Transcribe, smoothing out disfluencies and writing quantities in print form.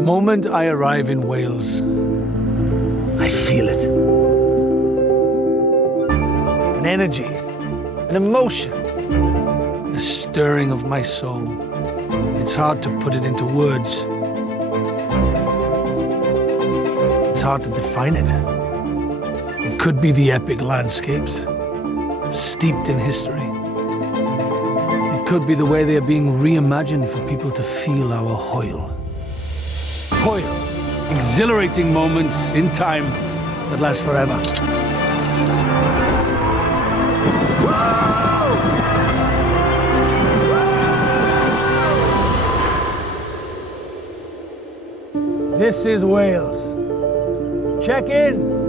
The moment I arrive in Wales, I feel it. An energy, an emotion, a stirring of my soul. It's hard to put it into words. It's hard to define it. It could be the epic landscapes, steeped in history. It could be the way they are being reimagined for people to feel our hoil. Hoil, exhilarating moments in time that last forever. This is Wales. Check in.